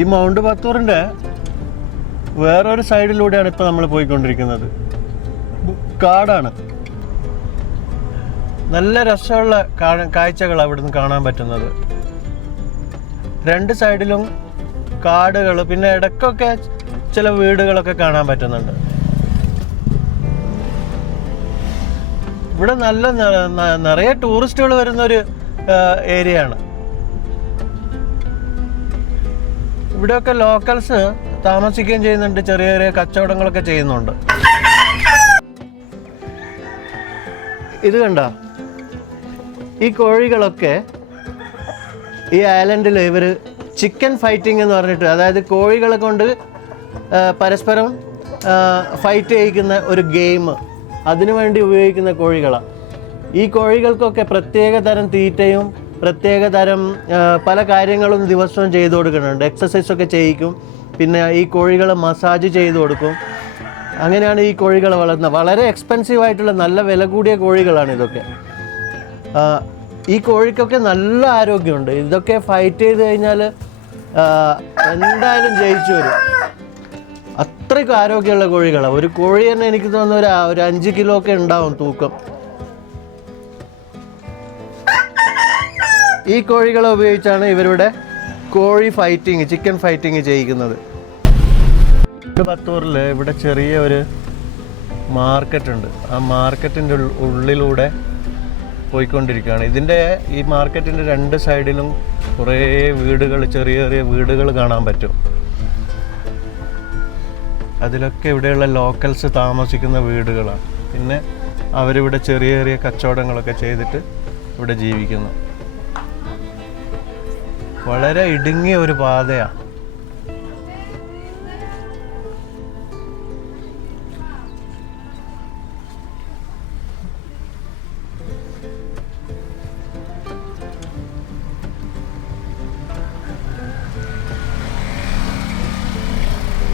ഈ മൗണ്ട് ബത്തൂറിൻ്റെ വേറൊരു സൈഡിലൂടെയാണ് ഇപ്പോൾ നമ്മൾ പോയിക്കൊണ്ടിരിക്കുന്നത്. കാടാണ്. നല്ല രസമുള്ള കാഴ്ചകൾ അവിടുന്ന് കാണാൻ പറ്റുന്നത്. രണ്ട് സൈഡിലും കാടുകൾ, പിന്നെ ഇടയ്ക്കൊക്കെ ചില വീടുകളൊക്കെ കാണാൻ പറ്റുന്നുണ്ട്. ഇവിടെ നല്ല നിറയെ ടൂറിസ്റ്റുകൾ വരുന്നൊരു ഏരിയയാണ്. ഇവിടെയൊക്കെ ലോക്കൽസ് താമസിക്കുകയും ചെയ്യുന്നുണ്ട്, ചെറിയ ചെറിയ കച്ചവടങ്ങളൊക്കെ ചെയ്യുന്നുണ്ട്. ഇത് കണ്ട, ഈ കോഴികളൊക്കെ ഈ ഐലൻഡിൽ ഇവർ ചിക്കൻ ഫൈറ്റിംഗ് എന്ന് പറഞ്ഞിട്ട്, അതായത് കോഴികളെ കൊണ്ട് പരസ്പരം ഫൈറ്റ് ചെയ്യിക്കുന്ന ഒരു ഗെയിം, അതിനുവേണ്ടി ഉപയോഗിക്കുന്ന കോഴികളാണ്. ഈ കോഴികൾക്കൊക്കെ പ്രത്യേക തരം തീറ്റയും പ്രത്യേക തരം പല കാര്യങ്ങളും ദിവസവും ചെയ്തു കൊടുക്കുന്നുണ്ട്. എക്സസൈസൊക്കെ ചെയ്യിക്കും. പിന്നെ ഈ കോഴികളെ മസാജ് ചെയ്തു കൊടുക്കും. അങ്ങനെയാണ് ഈ കോഴികളെ വളർത്തുന്നത്. വളരെ എക്സ്പെൻസീവ് ആയിട്ടുള്ള നല്ല വില കൂടിയ കോഴികളാണ് ഇതൊക്കെ. ഈ കോഴിക്കൊക്കെ നല്ല ആരോഗ്യമുണ്ട്. ഇതൊക്കെ ഫൈറ്റ് ചെയ്ത് കഴിഞ്ഞാൽ എന്തായാലും ജയിച്ചു വരും. അത്രയ്ക്കും ആരോഗ്യമുള്ള കോഴികളാണ്. ഒരു കോഴി തന്നെ എനിക്ക് തോന്നുന്നു ഒരു 5 കിലോ ഒക്കെ ഉണ്ടാവും തൂക്കം. ഈ കോഴികളെ ഉപയോഗിച്ചാണ് ഇവരുടെ കോഴി ഫൈറ്റിങ്, ചിക്കൻ ഫൈറ്റിങ് ചെയ്യിക്കുന്നത്. ബത്തൂറിൽ ഇവിടെ ചെറിയ ഒരു മാർക്കറ്റ് ഉണ്ട്. ആ മാർക്കറ്റിൻ്റെ ഉള്ളിലൂടെ പോയിക്കൊണ്ടിരിക്കുകയാണ്. ഈ മാർക്കറ്റിൻ്റെ രണ്ട് സൈഡിലും കുറേ വീടുകൾ, ചെറിയ ചെറിയ വീടുകൾ കാണാൻ പറ്റും. അതിലൊക്കെ ഇവിടെയുള്ള ലോക്കൽസ് താമസിക്കുന്ന വീടുകളാണ്. പിന്നെ അവരിവിടെ ചെറിയ ചെറിയ കച്ചവടങ്ങളൊക്കെ ചെയ്തിട്ട് ഇവിടെ ജീവിക്കുന്നു. വളരെ ഇടുങ്ങിയ ഒരു പാതയാണ്.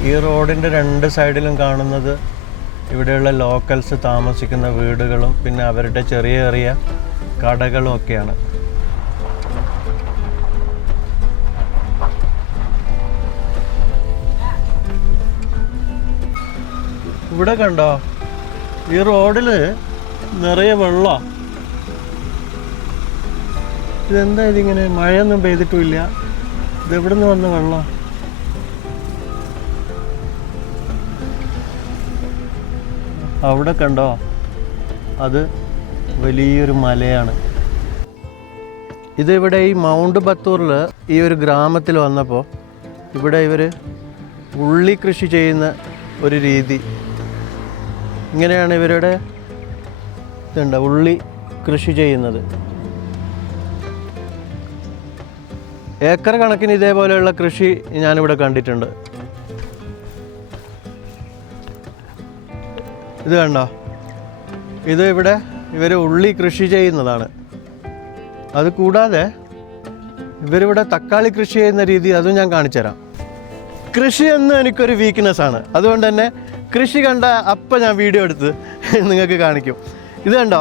ഈ റോഡിൻ്റെ രണ്ട് സൈഡിലും കാണുന്നത് ഇവിടെയുള്ള ലോക്കൽസ് താമസിക്കുന്ന വീടുകളും പിന്നെ അവരുടെ ചെറിയ ചെറിയ കടകളും ഒക്കെയാണ്. ഇവിടെ കണ്ടോ, ഈ റോഡിൽ നിറയെ വെള്ളമാണ്. ഇതെന്താ ഇതിങ്ങനെ? മഴയൊന്നും പെയ്തിട്ടുമില്ല. ഇതെവിടെ നിന്ന് വന്ന വെള്ളം? അവിടെ കണ്ടോ, അത് വലിയൊരു മലയാണ്. ഇതിവിടെ ഈ മൗണ്ട് ബത്തൂറിൽ ഈ ഒരു ഗ്രാമത്തിൽ വന്നപ്പോൾ ഇവിടെ ഇവർ ഉള്ളി കൃഷി ചെയ്യുന്ന ഒരു രീതി. ഇങ്ങനെയാണ് ഇവരുടെ ഇതുണ്ട്, ഉള്ളി കൃഷി ചെയ്യുന്നത്. ഏക്കർ കണക്കിന് ഇതേപോലെയുള്ള കൃഷി ഞാനിവിടെ കണ്ടിട്ടുണ്ട്. ഇത് കണ്ടോ, ഇത് ഇവിടെ ഇവർ ഉള്ളി കൃഷി ചെയ്യുന്നതാണ്. അത് കൂടാതെ ഇവരിവിടെ തക്കാളി കൃഷി ചെയ്യുന്ന രീതി അതും ഞാൻ കാണിച്ചു തരാം. കൃഷി എന്നും എനിക്കൊരു വീക്ക്നെസ്സാണ്. അതുകൊണ്ട് തന്നെ കൃഷി കണ്ട അപ്പം ഞാൻ വീഡിയോ എടുത്ത് നിങ്ങൾക്ക് കാണിക്കും. ഇത് കണ്ടോ,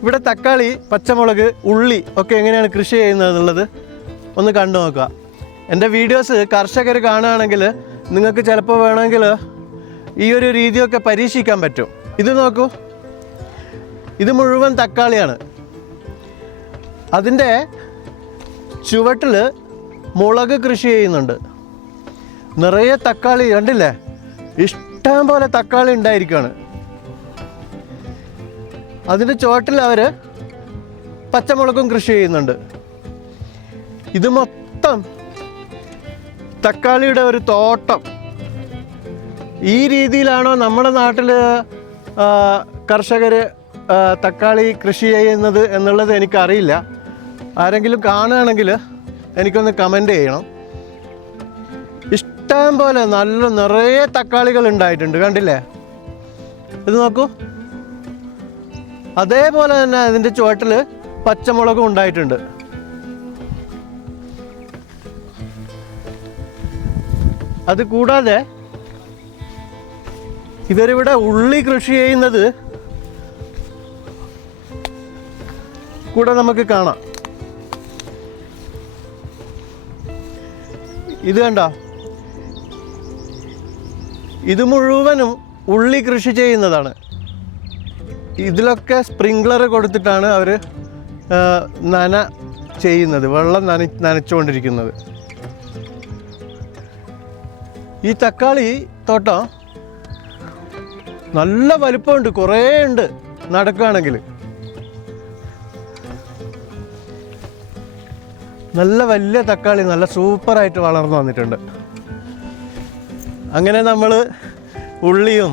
ഇവിടെ തക്കാളി, പച്ചമുളക്, ഉള്ളി ഒക്കെ എങ്ങനെയാണ് കൃഷി ചെയ്യുന്നത് എന്നുള്ളത് ഒന്ന് കണ്ടു നോക്കുക. എൻ്റെ വീഡിയോസ് കർഷകർ കാണുകയാണെങ്കിൽ നിങ്ങൾക്ക് ചിലപ്പോൾ വേണമെങ്കിൽ ഈ ഒരു രീതിയൊക്കെ പരീക്ഷിക്കാൻ പറ്റും. ഇത് നോക്കൂ, ഇത് മുഴുവൻ തക്കാളിയാണ്. അതിൻ്റെ ചുവട്ടിൽ മുളക് കൃഷി ചെയ്യുന്നുണ്ട്. നിറയെ തക്കാളി കണ്ടില്ലേ, ഇഷ്ടം പോലെ തക്കാളി ഉണ്ടായിരിക്കുകയാണ്. അതിൻ്റെ ചുവട്ടിൽ അവർ പച്ചമുളകും കൃഷി ചെയ്യുന്നുണ്ട്. ഇത് മൊത്തം തക്കാളിയുടെ ഒരു തോട്ടം. ഈ രീതിയിലാണോ നമ്മുടെ നാട്ടിൽ കർഷകർ തക്കാളി കൃഷി ചെയ്യുന്നത് എന്നുള്ളത് എനിക്കറിയില്ല. ആരെങ്കിലും കാണുകയാണെങ്കിൽ എനിക്കൊന്ന് കമൻ്റ് ചെയ്യണം. ഇഷ്ടം പോലെ നിറയെ തക്കാളികൾ ഉണ്ടായിട്ടുണ്ട്, കണ്ടില്ലേ? ഇത് നോക്കൂ, അതേപോലെ തന്നെ അതിൻ്റെ ചുവട്ടിൽ പച്ചമുളകും ഉണ്ടായിട്ടുണ്ട്. അത് കൂടാതെ ഇവരിവിടെ ഉള്ളി കൃഷി ചെയ്യുന്നത് കൂടെ നമുക്ക് കാണാം. ഇത് കണ്ടോ, ഇത് മുഴുവനും ഉള്ളി കൃഷി ചെയ്യുന്നതാണ്. ഇതിലൊക്കെ സ്പ്രിങ്ക്ലർ കൊടുത്തിട്ടാണ് അവർ ചെയ്യുന്നത്, വെള്ളം നനച്ചുകൊണ്ടിരിക്കുന്നത്. ഈ തക്കാളി തോട്ടം നല്ല വലിപ്പമുണ്ട്, കുറേ ഉണ്ട് നടക്കുകയാണെങ്കിൽ. നല്ല വലിയ തക്കാളി നല്ല സൂപ്പറായിട്ട് വളർന്നു വന്നിട്ടുണ്ട്. അങ്ങനെ നമ്മൾ ഉള്ളിയും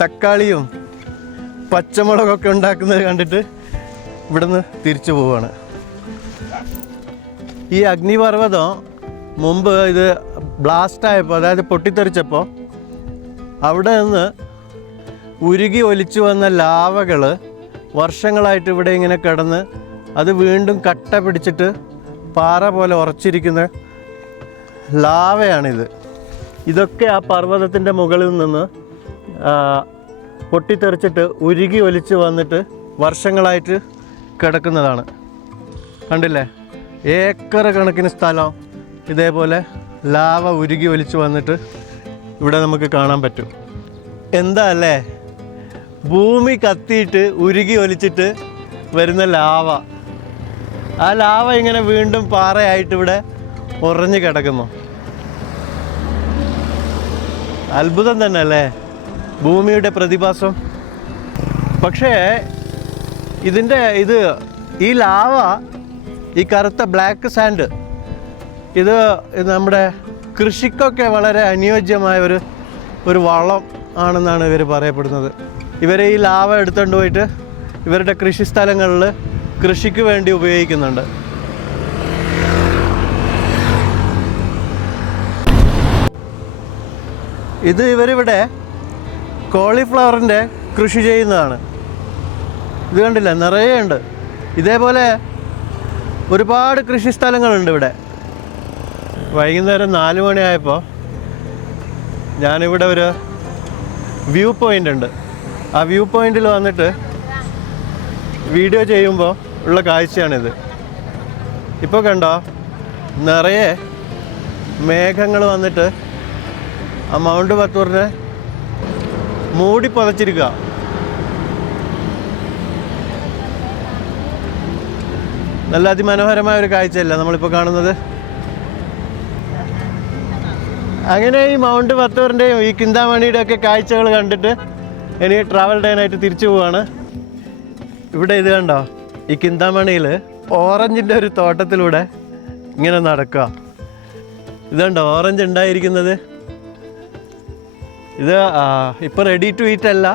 തക്കാളിയും പച്ചമുളകൊക്കെ ഉണ്ടാക്കുന്നത് കണ്ടിട്ട് ഇവിടുന്ന് തിരിച്ചു പോവാണ്. ഈ അഗ്നിപർവ്വതം മുമ്പ് ഇത് ബ്ലാസ്റ്റായപ്പോൾ, അതായത് പൊട്ടിത്തെറിച്ചപ്പോൾ അവിടെ നിന്ന് ഉരുകി ഒലിച്ചു വന്ന ലാവകൾ വർഷങ്ങളായിട്ട് ഇവിടെ ഇങ്ങനെ കിടന്ന് അത് വീണ്ടും കട്ട പിടിച്ചിട്ട് പാറ പോലെ ഉറച്ചിരിക്കുന്ന ലാവയാണിത്. ഇതൊക്കെ ആ പർവ്വതത്തിൻ്റെ മുകളിൽ നിന്ന് പൊട്ടിത്തെറിച്ചിട്ട് ഉരുകി ഒലിച്ച് വന്നിട്ട് വർഷങ്ങളായിട്ട് കിടക്കുന്നതാണ്. കണ്ടില്ലേ, ഏക്കർ കണക്കിന് സ്ഥലം ഇതേപോലെ ലാവ ഉരുകി ഒലിച്ച് വന്നിട്ട് ഇവിടെ നമുക്ക് കാണാൻ പറ്റും. എന്താ അല്ലേ, ഭൂമി കത്തിയിട്ട് ഉരുകി ഒലിച്ചിട്ട് വരുന്ന ലാവ. ആ ലാവ ഇങ്ങനെ വീണ്ടും പാറയായിട്ട് ഇവിടെ ഉറഞ്ഞു കിടക്കുന്നു. അത്ഭുതം തന്നെ അല്ലേ ഭൂമിയുടെ പ്രതിഭാസം. പക്ഷേ ഈ ലാവ, ഈ കറുത്ത ബ്ലാക്ക് സാൻഡ്, ഇത് നമ്മുടെ കൃഷിക്കൊക്കെ വളരെ അനുയോജ്യമായ ഒരു വളം ആണെന്നാണ് ഇവർ പറയപ്പെടുന്നത്. ഇവർ ഈ ലാവ എടുത്തുകൊണ്ട് പോയിട്ട് ഇവരുടെ കൃഷി സ്ഥലങ്ങളിൽ കൃഷിക്ക് വേണ്ടി ഉപയോഗിക്കുന്നുണ്ട്. ഇത് ഇവരിവിടെ കോളിഫ്ലവറിൻ്റെ കൃഷി ചെയ്യുന്നതാണ്. ഇത് കണ്ടില്ല, നിറയെ ഉണ്ട്. ഇതേപോലെ ഒരുപാട് കൃഷി സ്ഥലങ്ങളുണ്ട് ഇവിടെ. വൈകുന്നേരം 4 മണിയായപ്പോൾ ഞാനിവിടെ ഒരു വ്യൂ പോയിൻ്റ് ഉണ്ട്. ആ വ്യൂ പോയിൻ്റിൽ വന്നിട്ട് വീഡിയോ ചെയ്യുമ്പോൾ ഉള്ള കാഴ്ചയാണിത്. ഇപ്പോൾ കണ്ടോ, നിറയെ മേഘങ്ങൾ വന്നിട്ട് ആ മൗണ്ട് ബത്തൂറിനെ മൂടി പുതച്ചിരിക്കുക. നല്ല അതിമനോഹരമായ ഒരു കാഴ്ചയല്ല നമ്മളിപ്പോൾ കാണുന്നത്. അങ്ങനെ ഈ മൗണ്ട് ബത്തൂറിൻ്റെയും ഈ ചിന്താമണിയുടെ ഒക്കെ കാഴ്ചകൾ കണ്ടിട്ട് ഇനി ട്രാവൽ ഡേനായിട്ട് തിരിച്ചു പോവാണ്. ഇവിടെ ഇത് കണ്ടോ, ഈ ചിന്താമണിയിൽ ഓറഞ്ചിൻ്റെ ഒരു തോട്ടത്തിലൂടെ ഇങ്ങനെ നടക്കുക. ഇതുണ്ടോ ഓറഞ്ച് ഉണ്ടായിരിക്കുന്നത്. ഇത് ഇപ്പോൾ റെഡി ടു ഈറ്റ് അല്ല,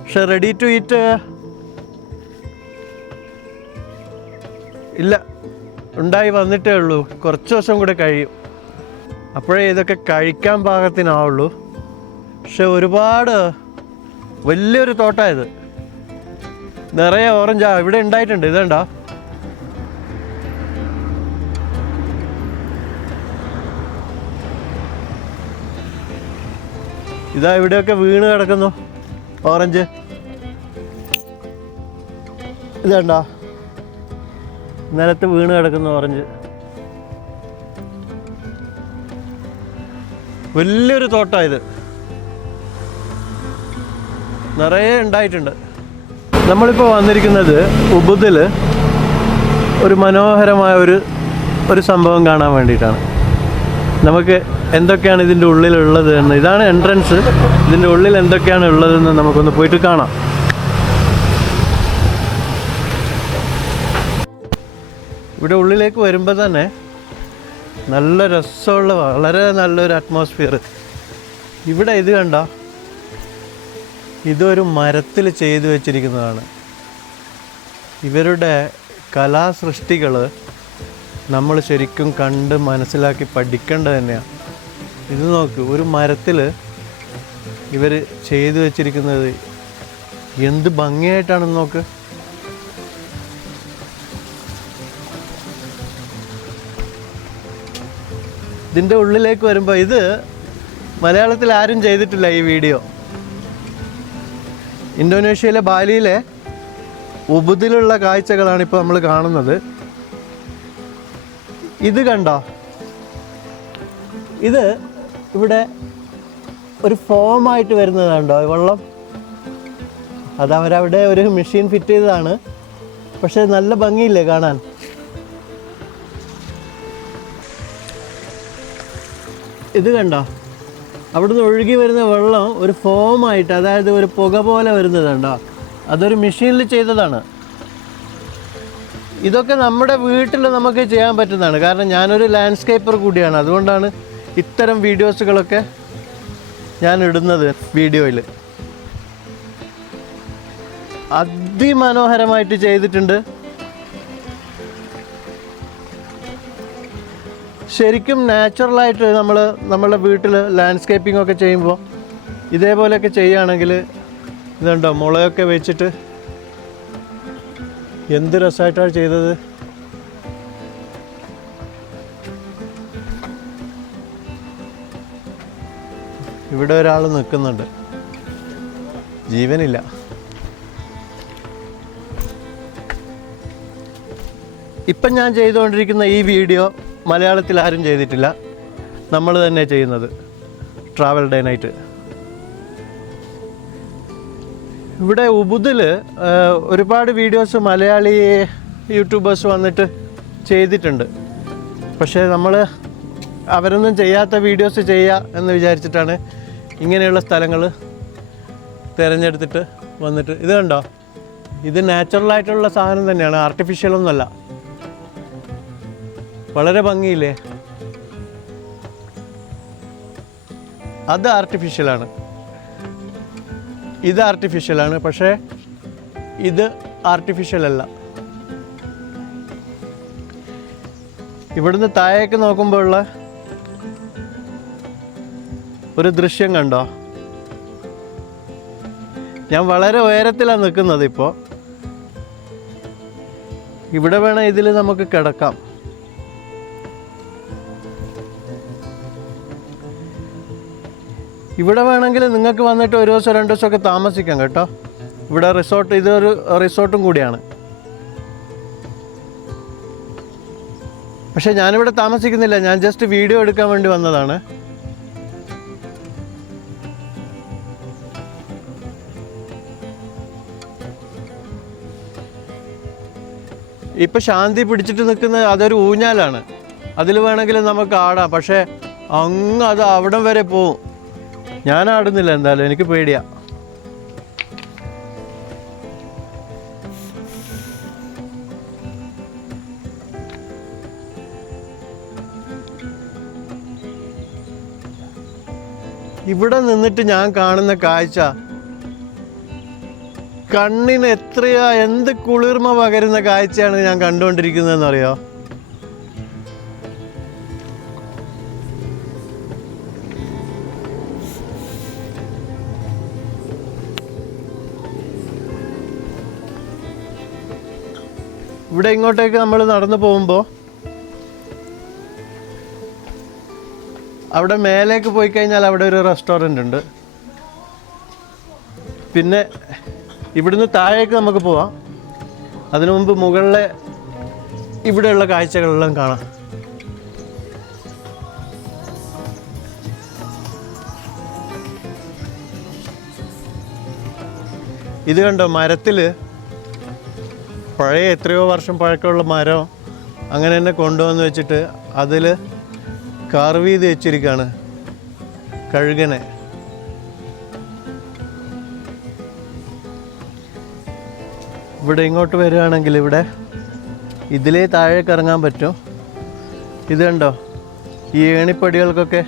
പക്ഷെ റെഡി ടു ഈറ്റ് ഇല്ല, ഉണ്ടായി വന്നിട്ടേ ഉള്ളൂ. കുറച്ച് ദിവസം കൂടെ കഴിയും, അപ്പോഴേ ഇതൊക്കെ കഴിക്കാൻ പാകത്തിനാവുള്ളൂ. പക്ഷെ ഒരുപാട് വലിയൊരു തോട്ടമായത്, നിറയെ ഓറഞ്ചാ ഇവിടെ ഉണ്ടായിട്ടുണ്ട്. ഇതുണ്ടോ, ഇതാ ഇവിടെയൊക്കെ വീണ് കിടക്കുന്നു ഓറഞ്ച്. ഇതുണ്ടോ, നിലത്ത് വീണ് കിടക്കുന്നു ഓറഞ്ച്. വലിയൊരു തോട്ടമായത്, നിറയെ ഉണ്ടായിട്ടുണ്ട്. നമ്മളിപ്പോൾ വന്നിരിക്കുന്നത് ഉബുദിൽ ഒരു മനോഹരമായ ഒരു സംഭവം കാണാൻ വേണ്ടിയിട്ടാണ്. നമുക്ക് എന്തൊക്കെയാണ് ഇതിൻ്റെ ഉള്ളിലുള്ളത് എന്ന്, ഇതാണ് എൻട്രൻസ്. ഇതിൻ്റെ ഉള്ളിൽ എന്തൊക്കെയാണ് ഉള്ളതെന്ന് നമുക്കൊന്ന് പോയിട്ട് കാണാം. ഇവിടെ ഉള്ളിലേക്ക് വരുമ്പോൾ തന്നെ നല്ല രസമുള്ള, വളരെ നല്ലൊരു അറ്റ്മോസ്ഫിയർ. ഇവിടെ ഇത് കണ്ടോ, ഇതൊരു മരത്തിൽ ചെയ്തു വച്ചിരിക്കുന്നതാണ്. ഇവരുടെ കലാസൃഷ്ടികൾ നമ്മൾ ശരിക്കും കണ്ട് മനസ്സിലാക്കി പഠിക്കേണ്ടത് തന്നെയാണ്. ഇത് നോക്ക്, ഒരു മരത്തിൽ ഇവർ ചെയ്തു വച്ചിരിക്കുന്നത് എന്ത് ഭംഗിയായിട്ടാണെന്ന് നോക്ക്. ഇതിൻ്റെ ഉള്ളിലേക്ക് വരുമ്പോൾ, ഇത് മലയാളത്തിൽ ആരും ചെയ്തിട്ടില്ല ഈ വീഡിയോ. ഇന്തോനേഷ്യയിലെ ബാലിയിലെ ഉബുദിലുള്ള കാഴ്ചകളാണ് ഇപ്പോൾ നമ്മൾ കാണുന്നത്. ഇത് കണ്ടോ, ഇത് ഇവിടെ ഒരു ഫോമായിട്ട് വരുന്നതുണ്ടോ വെള്ളം, അതവരവിടെ ഒരു മെഷീൻ ഫിറ്റ് ചെയ്തതാണ്. പക്ഷേ നല്ല ഭംഗിയില്ലേ കാണാൻ. ഇത് കണ്ടോ, അവിടുന്ന് ഒഴുകി വരുന്ന വെള്ളം ഒരു ഫോമായിട്ട്, അതായത് ഒരു പുക പോലെ വരുന്നതുണ്ടോ, അതൊരു മെഷീനിൽ ചെയ്തതാണ്. ഇതൊക്കെ നമ്മുടെ വീട്ടിൽ നമുക്ക് ചെയ്യാൻ പറ്റുന്നതാണ്. കാരണം ഞാനൊരു ലാൻഡ്സ്കേപ്പർ കൂടിയാണ്, അതുകൊണ്ടാണ് ഇത്തരം വീഡിയോസുകളൊക്കെ ഞാൻ ഇടുന്നത് വീഡിയോയിൽ. അതിമനോഹരമായിട്ട് ചെയ്തിട്ടുണ്ട്. ശരിക്കും നാച്ചുറലായിട്ട് നമ്മളെ വീട്ടിൽ ലാൻഡ്സ്കേപ്പിംഗ് ഒക്കെ ചെയ്യുമ്പോൾ ഇതേപോലെയൊക്കെ ചെയ്യുകയാണെങ്കിൽ ഇതുണ്ടോ, മുളയൊക്കെ വെച്ചിട്ട് എന്ത് രസമായിട്ടാണ് ചെയ്തത്. ഇവിടെ ഒരാൾ നിൽക്കുന്നുണ്ട്, ജീവനില്ല. ഇപ്പം ഞാൻ ചെയ്തുകൊണ്ടിരിക്കുന്ന ഈ വീഡിയോ മലയാളത്തിൽ ആരും ചെയ്തിട്ടില്ല, നമ്മൾ തന്നെ ചെയ്യുന്നത്. Travel day night. ഇവിടെ ഉബുദിൽ ഒരുപാട് വീഡിയോസ് മലയാളി യൂട്യൂബേഴ്സ് വന്നിട്ട് ചെയ്തിട്ടുണ്ട്. പക്ഷേ നമ്മൾ അവരൊന്നും ചെയ്യാത്ത വീഡിയോസ് ചെയ്യുക എന്ന് വിചാരിച്ചിട്ടാണ് ഇങ്ങനെയുള്ള സ്ഥലങ്ങൾ തിരഞ്ഞെടുത്തിട്ട് വന്നിട്ട്. ഇത് കണ്ടോ, ഇത് നാച്ചുറലായിട്ടുള്ള സാധനം തന്നെയാണ്, ആർട്ടിഫിഷ്യലൊന്നുമല്ല. വളരെ ഭംഗിയില്ലേ. അത് ആർട്ടിഫിഷ്യലാണ്, ഇത് ആർട്ടിഫിഷ്യലാണ്. പക്ഷേ ഇത് ആർട്ടിഫിഷ്യൽ അല്ല. ഇവിടുന്ന് താഴേക്ക് നോക്കുമ്പോഴുള്ള ഒരു ദൃശ്യം കണ്ടോ. ഞാൻ വളരെ ഉയരത്തിലാണ് നിൽക്കുന്നത് ഇപ്പോൾ. ഇവിടെ വേണം ഇതിൽ നമുക്ക് കിടക്കാം. ഇവിടെ വേണമെങ്കിൽ നിങ്ങൾക്ക് വന്നിട്ട് ഒരു ദിവസം 2 ദിവസമൊക്കെ താമസിക്കാം കേട്ടോ. ഇവിടെ റിസോർട്ട്, ഇതൊരു റിസോർട്ടും കൂടിയാണ്. പക്ഷെ ഞാനിവിടെ താമസിക്കുന്നില്ല, ഞാൻ ജസ്റ്റ് വീഡിയോ എടുക്കാൻ വേണ്ടി വന്നതാണ്. ഇപ്പം ശാന്തി പിടിച്ചിട്ട് നിൽക്കുന്ന അതൊരു ഊഞ്ഞാലാണ്, അതിൽ വേണമെങ്കിൽ നമുക്ക് ആടാം. പക്ഷേ അങ്ങ് അത് അവിടം വരെ പോവും. ഞാൻ ആടുന്നില്ല, എന്തായാലും എനിക്ക് പേടിയാ. ഇവിടെ നിന്നിട്ട് ഞാൻ കാണുന്ന കാഴ്ച കണ്ണിന് എത്രയാ, എന്ത് കുളിർമ പകരുന്ന കാഴ്ചയാണ് ഞാൻ കണ്ടുകൊണ്ടിരിക്കുന്നതെന്നറിയോ. ഇവിടെ ഇങ്ങോട്ടേക്ക് നമ്മൾ നടന്നു പോകുമ്പോൾ അവിടെ മേലേക്ക് പോയി കഴിഞ്ഞാൽ അവിടെ ഒരു റെസ്റ്റോറൻ്റ് ഉണ്ട്. പിന്നെ ഇവിടുന്ന് താഴേക്ക് നമുക്ക് പോവാം. അതിനു മുമ്പ് മുകളിലെ ഇവിടെയുള്ള കാഴ്ചകളെല്ലാം കാണാം. ഇത് കണ്ടോ, മരത്തിൽ പഴയ എത്രയോ വർഷം പഴക്കമുള്ള മരം അങ്ങനെ തന്നെ കൊണ്ടുവന്ന് വെച്ചിട്ട് അതിൽ കർവ് ചെയ്ത് വെച്ചിരിക്കുകയാണ് കഴുകനെ. ഇവിടെ ഇങ്ങോട്ട് വരികയാണെങ്കിൽ ഇവിടെ ഇതിലേ താഴേക്ക് ഇറങ്ങാൻ പറ്റും. ഇത് കണ്ടോ, ഈ ഏണിപ്പടികൾക്കൊക്കെ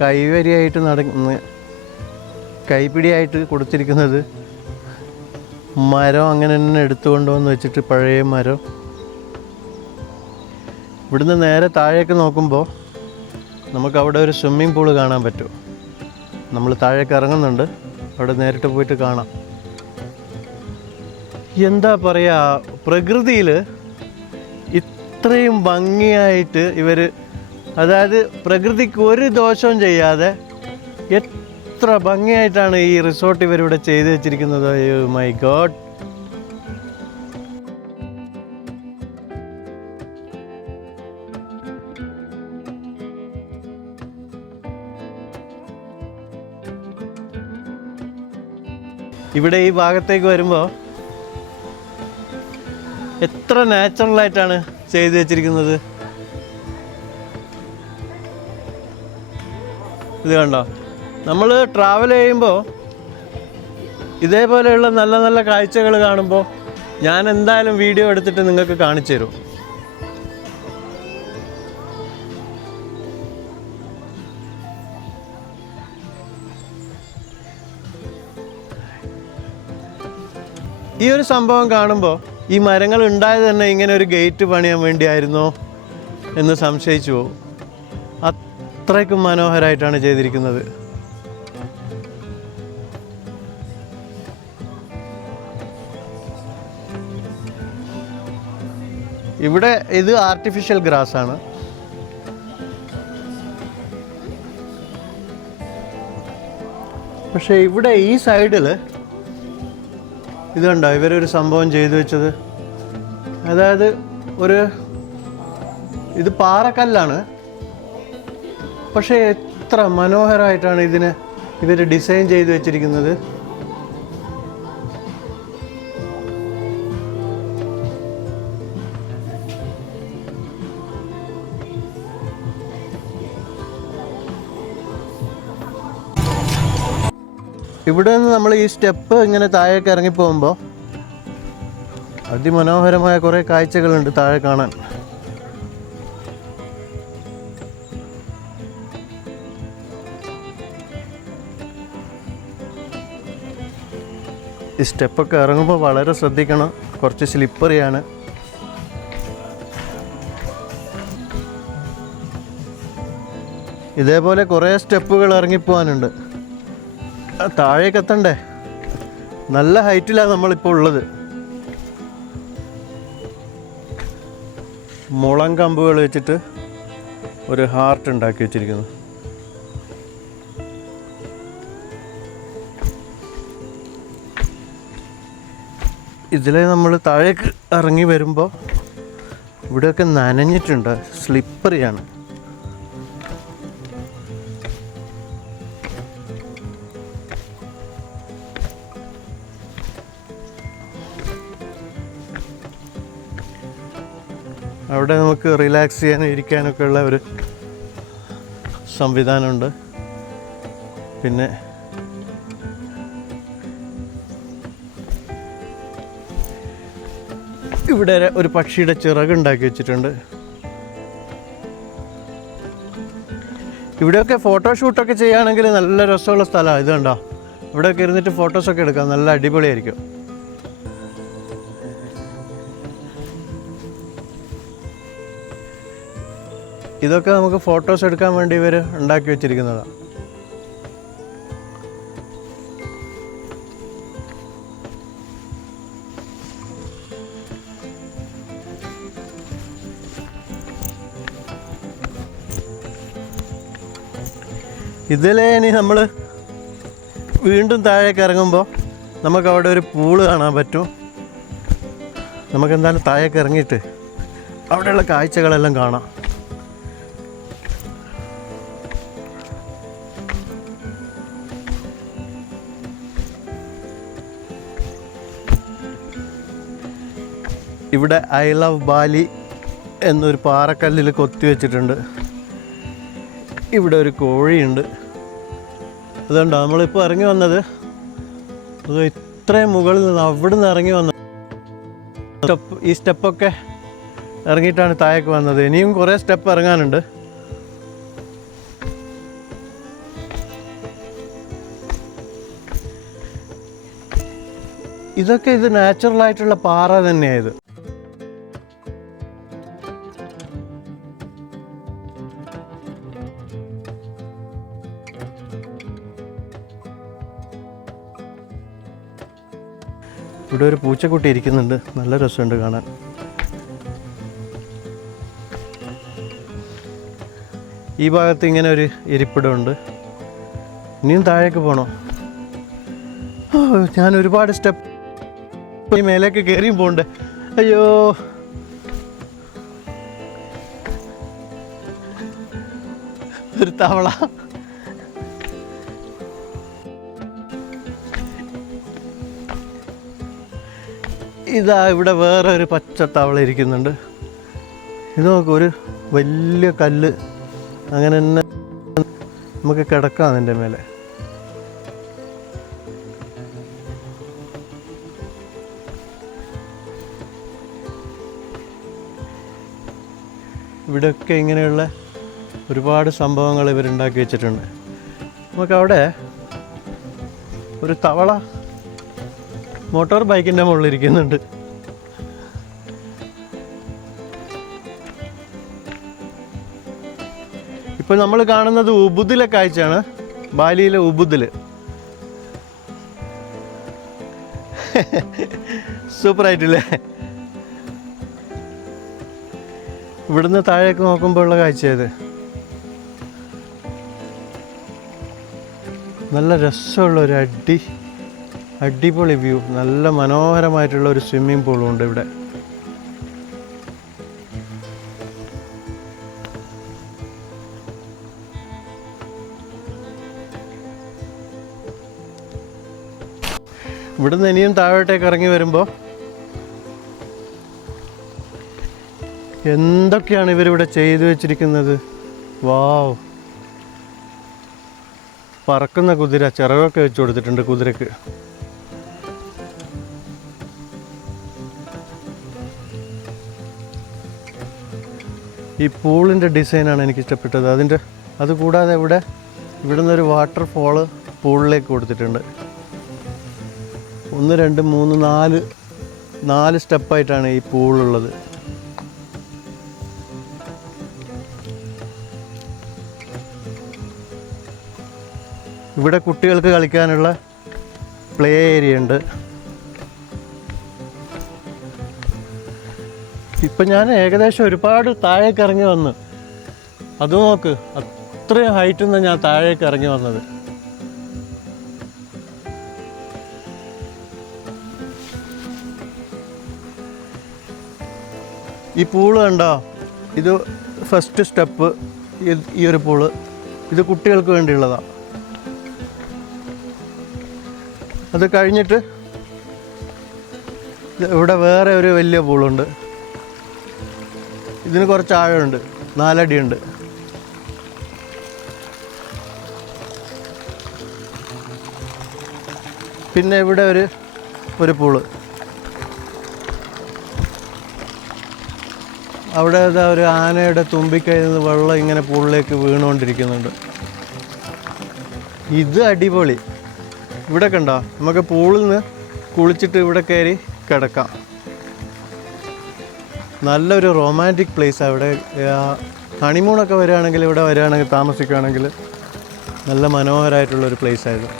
കൈവരിയായിട്ട് കൈപ്പിടിയായിട്ട് കൊടുത്തിരിക്കുന്നത് മരം അങ്ങനെ തന്നെ എടുത്തുകൊണ്ടുവന്ന് വെച്ചിട്ട്, പഴയ മരം. ഇവിടുന്ന് നേരെ താഴേക്ക് നോക്കുമ്പോൾ നമുക്കവിടെ ഒരു സ്വിമ്മിംഗ് പൂള് കാണാൻ പറ്റും. നമ്മൾ താഴേക്ക് ഇറങ്ങുന്നുണ്ട്, അവിടെ നേരിട്ട് പോയിട്ട് കാണാം. എന്താ പറയുക, പ്രകൃതിയിൽ ഇത്രയും ഭംഗിയായിട്ട് ഇവർ, അതായത് പ്രകൃതിക്ക് ഒരു ദോഷവും ചെയ്യാതെ എത്ര ഭംഗിയായിട്ടാണ് ഈ റിസോർട്ട് ഇവരിവിടെ ചെയ്തു വെച്ചിരിക്കുന്നത്. അയ്യോ മൈ ഗോഡ്. ഇവിടെ ഈ ഭാഗത്തേക്ക് വരുമ്പോൾ എത്ര നാച്ചുറലായിട്ടാണ് ചെയ്തു വെച്ചിരിക്കുന്നത്. ഇത് കണ്ടോ, നമ്മൾ ട്രാവൽ ചെയ്യുമ്പോൾ ഇതേപോലെയുള്ള നല്ല നല്ല കാഴ്ചകൾ കാണുമ്പോൾ ഞാൻ എന്തായാലും വീഡിയോ എടുത്തിട്ട് നിങ്ങൾക്ക് കാണിച്ചു തരും. ഈ ഒരു സംഭവം കാണുമ്പോൾ ഈ മരങ്ങൾ ഉണ്ടായത് തന്നെ ഇങ്ങനെ ഒരു ഗേറ്റ് പണിയാൻ വേണ്ടിയായിരുന്നോ എന്ന് സംശയിച്ചു പോകും. അത്രയ്ക്കും മനോഹരമായിട്ടാണ് ചെയ്തിരിക്കുന്നത്. ഇവിടെ ഇത് ആർട്ടിഫിഷ്യൽ ഗ്രാസ് ആണ്. പക്ഷേ ഇവിടെ ഈ സൈഡിൽ ഇത് കണ്ടോ, ഇവരൊരു സംഭവം ചെയ്തു വെച്ചത്. അതായത് ഇത് പാറക്കല്ലാണ്, പക്ഷേ എത്ര മനോഹരമായിട്ടാണ് ഇതിനെ ഇവർ ഡിസൈൻ ചെയ്തു വെച്ചിരിക്കുന്നത്. ഇവിടെ നിന്ന് നമ്മൾ ഈ സ്റ്റെപ്പ് ഇങ്ങനെ താഴേക്ക് ഇറങ്ങിപ്പോകുമ്പോൾ അതിമനോഹരമായ കുറേ കാഴ്ചകളുണ്ട് താഴെ കാണാൻ. ഈ സ്റ്റെപ്പൊക്കെ ഇറങ്ങുമ്പോൾ വളരെ ശ്രദ്ധിക്കണം, കുറച്ച് സ്ലിപ്പറിയാണ്. ഇതേപോലെ കുറേ സ്റ്റെപ്പുകൾ ഇറങ്ങിപ്പോകാനുണ്ട്. താഴേക്ക് എത്തണ്ടേ, നല്ല ഹൈറ്റിലാണ് നമ്മളിപ്പോൾ ഉള്ളത്. മുളം കമ്പുകൾ വെച്ചിട്ട് ഒരു ഹാർട്ട് ഉണ്ടാക്കി വെച്ചിരിക്കുന്നു. ഇതിലെ നമ്മൾ താഴേക്ക് ഇറങ്ങി വരുമ്പോൾ ഇവിടെയൊക്കെ നനഞ്ഞിട്ടുണ്ട്, സ്ലിപ്പറിയാണ്. അവിടെ നമുക്ക് റിലാക്സ് ചെയ്യാനും ഇരിക്കാനൊക്കെ ഉള്ള ഒരു സംവിധാനമുണ്ട്. പിന്നെ ഇവിടെ ഒരു പക്ഷിയുടെ ചിറകുണ്ടാക്കി വെച്ചിട്ടുണ്ട്. ഇവിടെയൊക്കെ ഫോട്ടോഷൂട്ടൊക്കെ ചെയ്യുകയാണെങ്കിൽ നല്ല രസമുള്ള സ്ഥലമാണ്. ഇത് കണ്ടോ, ഇവിടെയൊക്കെ ഇരുന്നിട്ട് ഫോട്ടോസൊക്കെ എടുക്കാം, നല്ല അടിപൊളിയായിരിക്കും. ഇതൊക്കെ നമുക്ക് ഫോട്ടോസ് എടുക്കാൻ വേണ്ടി ഇവർ ഉണ്ടാക്കി വെച്ചിരിക്കുന്നതാണ്. ഇതിലേ ഇനി നമ്മൾ വീണ്ടും താഴേക്ക് ഇറങ്ങുമ്പോൾ നമുക്ക് അവിടെ ഒരു പൂള് കാണാൻ പറ്റും. നമുക്ക് എന്തായാലും താഴേക്ക് ഇറങ്ങിയിട്ട് അവിടെയുള്ള കാഴ്ചകളെല്ലാം കാണാം. ഇവിടെ ഐ ലവ് ബാലി എന്നൊരു പാറക്കല്ലിൽ കൊത്തി വെച്ചിട്ടുണ്ട്. ഇവിടെ ഒരു കോഴിയുണ്ട്. അതുകൊണ്ടോ നമ്മളിപ്പോൾ ഇറങ്ങി വന്നത്, അത് ഇത്രയും മുകളിൽ നിന്ന് അവിടെ നിന്ന് ഇറങ്ങി വന്നത് ഈ സ്റ്റെപ്പൊക്കെ ഇറങ്ങിയിട്ടാണ് താഴേക്ക് വന്നത്. ഇനിയും കുറേ സ്റ്റെപ്പ് ഇറങ്ങാനുണ്ട്. ഇതൊക്കെ ഇത് നാച്ചുറലായിട്ടുള്ള പാറ തന്നെയായത്. ഇവിടെ ഒരു പൂച്ചക്കുട്ടി ഇരിക്കുന്നുണ്ട്, നല്ല രസമുണ്ട് കാണാൻ. ഈ ഭാഗത്ത് ഇങ്ങനെ ഒരു ഇരിപ്പിടമുണ്ട്. ഇനിയും താഴേക്ക് പോകണോ? ഞാൻ ഒരുപാട് സ്റ്റെപ്പ് ഈ മേലേക്ക് കയറിയും പോകണ്ടേ. അയ്യോ, ഒരു തവള. ഇതാ ഇവിടെ വേറെ ഒരു പച്ച തവള ഇരിക്കുന്നുണ്ട്. ഇത് നോക്ക്, ഒരു വലിയ കല്ല്. അങ്ങനെ തന്നെ നമുക്ക് കിടക്കാം അതിൻ്റെ മേലെ. ഇവിടെയൊക്കെ ഇങ്ങനെയുള്ള ഒരുപാട് സംഭവങ്ങൾ ഇവരുണ്ടാക്കി വെച്ചിട്ടുണ്ട്. നമുക്കവിടെ ഒരു തവള മോട്ടോർ ബൈക്കിൻ്റെ മുകളിലിരിക്കുന്നുണ്ട്. ഇപ്പോൾ നമ്മൾ കാണുന്നത് ഉബുദിലെ കാഴ്ചയാണ്, ബാലിയിലെ ഉബുദിൽ. സൂപ്പറായിട്ടില്ലേ? ഇവിടുന്ന് താഴേക്ക് നോക്കുമ്പോൾ ഉള്ള കാഴ്ചയത് നല്ല രസമുള്ള ഒരു അടിപൊളി വ്യൂ. നല്ല മനോഹരമായിട്ടുള്ള ഒരു സ്വിമ്മിംഗ് പൂളും ഉണ്ട് ഇവിടെ. ഇവിടുന്ന് ഇനിയും താഴോട്ടേക്ക് ഇറങ്ങി വരുമ്പോൾ എന്തൊക്കെയാണ് ഇവരിവിടെ ചെയ്തു വെച്ചിരിക്കുന്നത്. വാവ്, പറക്കുന്ന കുതിര, ചിറകൊക്കെ വെച്ച് കൊടുത്തിട്ടുണ്ട് കുതിരക്ക്. ഈ പൂളിൻ്റെ ഡിസൈനാണ് എനിക്ക് ഇഷ്ടപ്പെട്ടത്. അതുകൂടാതെ ഇവിടുന്ന് ഒരു വാട്ടർഫോള് പൂളിലേക്ക് കൊടുത്തിട്ടുണ്ട്. 1 2 3 4 സ്റ്റെപ്പായിട്ടാണ് ഈ പൂളുള്ളത്. ഇവിടെ കുട്ടികൾക്ക് കളിക്കാനുള്ള പ്ലേ ഏരിയ ഉണ്ട്. ഇപ്പം ഞാൻ ഏകദേശം ഒരുപാട് താഴേക്ക് ഇറങ്ങി വന്നു. അത് നോക്ക്, അത്രയും ഹൈറ്റിൽ നിന്ന് ഞാൻ താഴേക്ക് ഇറങ്ങി വന്നത്. ഈ പൂള് കണ്ടോ? ഇത് ഫസ്റ്റ് സ്റ്റെപ്പ്. ഈ ഒരു പൂള് ഇത് കുട്ടികൾക്ക് വേണ്ടിയുള്ളതാണ്. അത് കഴിഞ്ഞിട്ട് ഇവിടെ വേറെ ഒരു വലിയ പൂളുണ്ട്. ഇതിന് കുറച്ച് ആഴമുണ്ട്, 4 അടിയുണ്ട്. പിന്നെ ഇവിടെ ഒരു പൂള്. അവിടെ ഒരു ആനയുടെ തുമ്പിക്കൈയിൽ നിന്ന് വെള്ളം ഇങ്ങനെ പൂളിലേക്ക് വീണുകൊണ്ടിരിക്കുന്നുണ്ട്. ഇത് അടിപൊളി. ഇവിടെ കണ്ടോ, നമുക്ക് പൂളിൽ നിന്ന് കുളിച്ചിട്ട് ഇവിടെ കയറി കിടക്കാം. നല്ലൊരു റൊമാൻറ്റിക് പ്ലേസാണ് ഇവിടെ. ഹണിമൂണൊക്കെ വരികയാണെങ്കിൽ, ഇവിടെ വരികയാണെങ്കിൽ, താമസിക്കുകയാണെങ്കിൽ നല്ല മനോഹരമായിട്ടുള്ളൊരു പ്ലേസായിരുന്നു.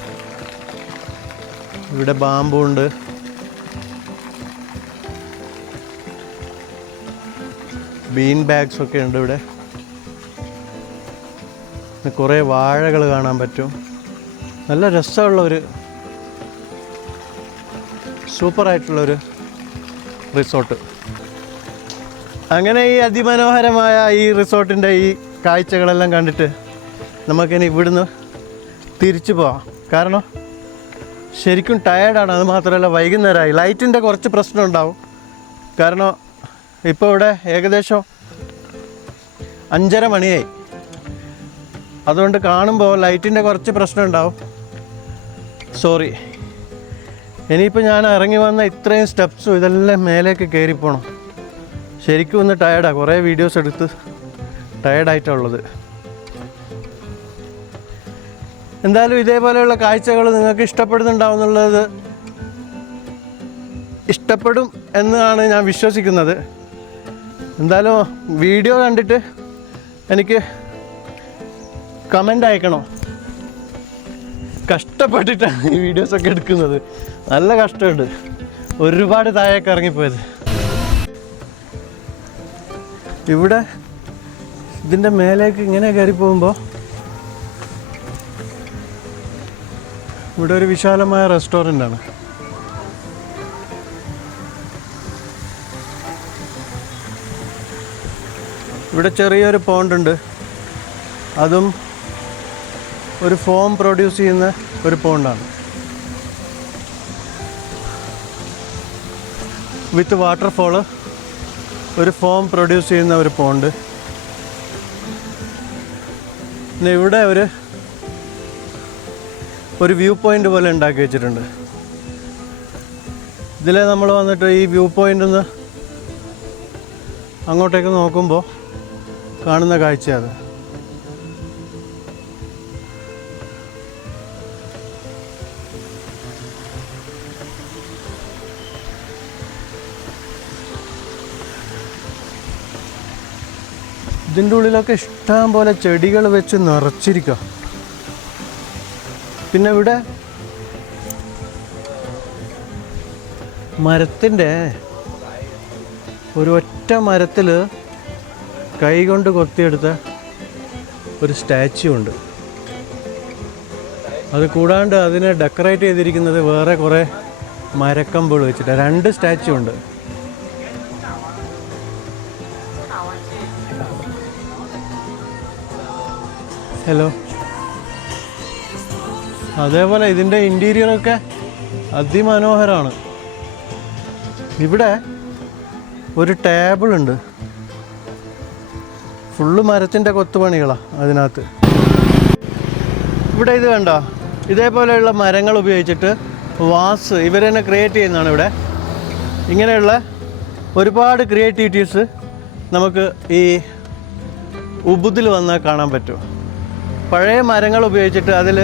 ഇവിടെ ബാമ്പു ഉണ്ട്. ബീൻ ബാഗ്സൊക്കെ ഉണ്ട് ഇവിടെ. കുറേ വാഴകൾ കാണാൻ പറ്റും. നല്ല രസമുള്ളൊരു സൂപ്പറായിട്ടുള്ളൊരു റിസോർട്ട്. അങ്ങനെ ഈ അതിമനോഹരമായ ഈ റിസോർട്ടിൻ്റെ ഈ കാഴ്ചകളെല്ലാം കണ്ടിട്ട് നമുക്കിനി ഇവിടുന്ന് തിരിച്ചു പോവാം. കാരണം ശരിക്കും ടയേർഡാണ്. അത് മാത്രമല്ല വൈകുന്നേരമായി. ലൈറ്റിൻ്റെ കുറച്ച് പ്രശ്നം ഉണ്ടാവും. കാരണം ഇപ്പോൾ ഇവിടെ ഏകദേശം 5:30 മണിയായി. അതുകൊണ്ട് കാണുമ്പോൾ ലൈറ്റിൻ്റെ കുറച്ച് പ്രശ്നം ഉണ്ടാവും. സോറി. ഇനിയിപ്പോൾ ഞാൻ ഇറങ്ങി വന്ന ഇത്രയും സ്റ്റെപ്സും ഇതെല്ലാം മേലേക്ക് കയറിപ്പോണം. ശരിക്കും ഒന്ന് ടയേർഡാണ്. കുറേ വീഡിയോസ് എടുത്ത് ടയേർഡായിട്ടുള്ളത്. എന്തായാലും ഇതേപോലെയുള്ള കാഴ്ചകൾ നിങ്ങൾക്ക് ഇഷ്ടപ്പെടുന്നുണ്ടാവുന്നുള്ളത് ഇഷ്ടപ്പെടും എന്നാണ് ഞാൻ വിശ്വസിക്കുന്നത്. എന്തായാലും വീഡിയോ കണ്ടിട്ട് എനിക്ക് കമൻ്റ് അയക്കണം. കഷ്ടപ്പെട്ടിട്ടാണ് ഈ വീഡിയോസൊക്കെ എടുക്കുന്നത്. നല്ല കഷ്ടമുണ്ട്. ഒരുപാട് താഴേക്ക് ഇറങ്ങിപ്പോയത്. ഇവിടെ ഇതിൻ്റെ മേലേക്ക് ഇങ്ങനെ കയറി പോകുമ്പോൾ ഇവിടെ ഒരു വിശാലമായ റെസ്റ്റോറൻ്റ് ആണ്. ഇവിടെ ചെറിയൊരു പോണ്ടുണ്ട്. അതും ഒരു ഫോം പ്രൊഡ്യൂസ് ചെയ്യുന്ന ഒരു പോണ്ടാണ്. വിത്ത് വാട്ടർഫോള് ഒരു ഫോം പ്രൊഡ്യൂസ് ചെയ്യുന്ന ഒരു പോണ്ട്. പിന്നെ ഇവിടെ ഒരു വ്യൂ പോയിൻ്റ് പോലെ ഉണ്ടാക്കി വെച്ചിട്ടുണ്ട്. ഇതിൽ നമ്മൾ വന്നിട്ട് ഈ വ്യൂ പോയിൻ്റിൽ നിന്ന് അങ്ങോട്ടേക്ക് നോക്കുമ്പോൾ കാണുന്ന കാഴ്ച അത്. ഇതിൻ്റെ ഉള്ളിലൊക്കെ ഇഷ്ടം പോലെ ചെടികൾ വെച്ച് നിറച്ചിരിക്കുക. പിന്നെ ഇവിടെ മരത്തിൻ്റെ ഒരു ഒറ്റ മരത്തിൽ കൈകൊണ്ട് കൊത്തിയെടുത്ത ഒരു സ്റ്റാച്യു ഉണ്ട്. അത് കൂടാണ്ട് അതിനെ ഡെക്കറേറ്റ് ചെയ്തിരിക്കുന്നത് വേറെ കുറേ മരക്കമ്പുകൾ വെച്ചിട്ട് 2 സ്റ്റാച്യു ഉണ്ട്. ഹലോ. അതേപോലെ ഇതിൻ്റെ ഇൻറ്റീരിയറൊക്കെ അതിമനോഹരമാണ്. ഇവിടെ ഒരു ടേബിളുണ്ട്. ഫുള്ള് മരത്തിൻ്റെ കൊത്തുപണികളാണ് അതിനകത്ത്. ഇവിടെ ഇത് കണ്ടോ, ഇതേപോലെയുള്ള മരങ്ങൾ ഉപയോഗിച്ചിട്ട് വാസ് ഇവർ തന്നെ ക്രിയേറ്റ് ചെയ്യുന്നതാണ്. ഇവിടെ ഇങ്ങനെയുള്ള ഒരുപാട് ക്രിയേറ്റിവിറ്റീസ് നമുക്ക് ഈ ഉബുദിൽ വന്നാൽ കാണാൻ പറ്റും. പഴയ മരങ്ങൾ ഉപയോഗിച്ചിട്ട് അതിൽ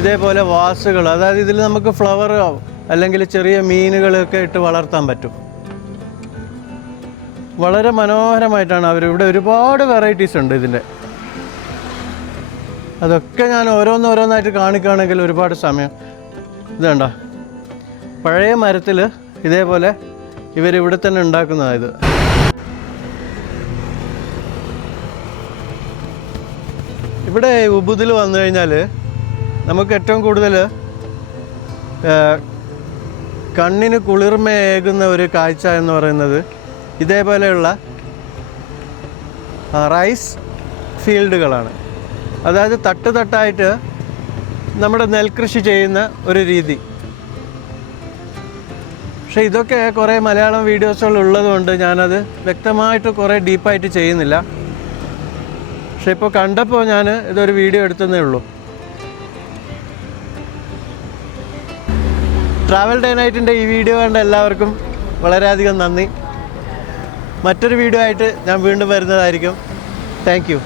ഇതേപോലെ വാസുകൾ, അതായത് ഇതിൽ നമുക്ക് ഫ്ലവറോ അല്ലെങ്കിൽ ചെറിയ മീനുകളൊക്കെ ഇട്ട് വളർത്താൻ പറ്റും. വളരെ മനോഹരമായിട്ടാണ് ഇവിടെ ഒരുപാട് വെറൈറ്റീസ് ഉണ്ട് ഇതിൻ്റെ. അതൊക്കെ ഞാൻ ഓരോന്നോരോന്നായിട്ട് കാണിക്കുകയാണെങ്കിൽ ഒരുപാട് സമയം. ഇത് കണ്ടോ, പഴയ മരത്തിൽ ഇതേപോലെ ഇവരിവിടെ തന്നെ ഉണ്ടാക്കുന്നതാണ് ഇത്. ഇവിടെ ഉബുദിൽ വന്നു കഴിഞ്ഞാൽ നമുക്ക് ഏറ്റവും കൂടുതൽ കണ്ണിന് കുളിർമയേകുന്ന ഒരു കാഴ്ച എന്ന് പറയുന്നത് ഇതേപോലെയുള്ള റൈസ് ഫീൽഡുകളാണ്. അതായത് തട്ടായിട്ട് നമ്മുടെ നെൽകൃഷി ചെയ്യുന്ന ഒരു രീതി. പക്ഷേ ഇതൊക്കെ കുറേ മലയാളം വീഡിയോസുകൾ ഉള്ളതുകൊണ്ട് ഞാനത് വ്യക്തമായിട്ട് കുറേ ഡീപ്പായിട്ട് ചെയ്യുന്നില്ല. പക്ഷെ ഇപ്പോൾ കണ്ടപ്പോൾ ഞാൻ ഇതൊരു വീഡിയോ എടുത്തതേ ഉള്ളൂ. ട്രാവൽ ഡേ നൈറ്റിൻ്റെ ഈ വീഡിയോ കണ്ട എല്ലാവർക്കും വളരെയധികം നന്ദി. മറ്റൊരു വീഡിയോ ആയിട്ട് ഞാൻ വീണ്ടും വരുന്നതായിരിക്കും. Thank you.